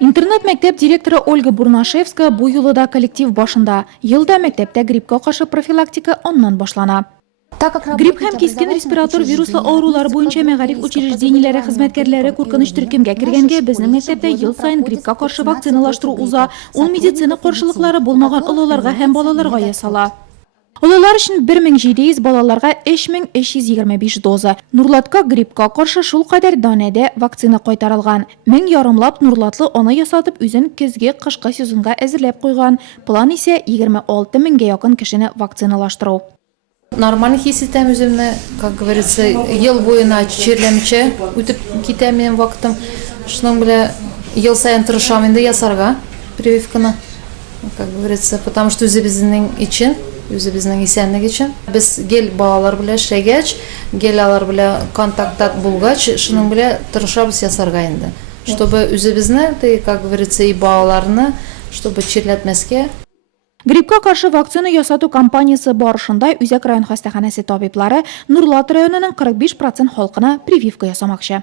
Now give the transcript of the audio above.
Интернат мектеп директоры Ольга Бурнашевская bu yılda коллектив başında. Yılda mektepte gripka karşı profilaktika ondan başlana. Грипп һәм кискен респиратор вируслы авырулар буенча мәгариф учреждениеләре хезмәткәрләре куркыныч төркемгә кергәнгә безнең мәктәптә ел сайын гриппка каршы вакциналаштыру уза. Ул медицина каршылыклары булмаган олыларга һәм балаларга ясала. Олылар өчен 1700, балаларга 3325 доза. Нурлатка гриппка каршы шул кадәр данәдә вакцина кайтарылган. 1000 ярымлап нурлатлы аны ясатып үзен көзгә кышкы сезонга әзерләп куйган. План исә 26 меңгә якын кешене вакциналаштыру. Нормально хис итәм үземне, как говорится, ел буена чирләмичә үтеп китә минем вакытым. Шуның белән ел сайын тырышам инде ясарга прививканы, как говорится, потому что үзебезнең өчен, үзебезнең исәнлек өчен. Без гел балалар белән эшләгәч, гел алар белән контактта булгач, шуның белән тырышабыз ясарга инде. Чтобы үзебезне, как говорится, и балаларны, чтобы чирләтмәскә. Гриппка каршы вакцина ясату кампаниясы барышында Үзәк район хастаханәсе табиблары Нурлат районының 45% халкына прививка ясамакчы.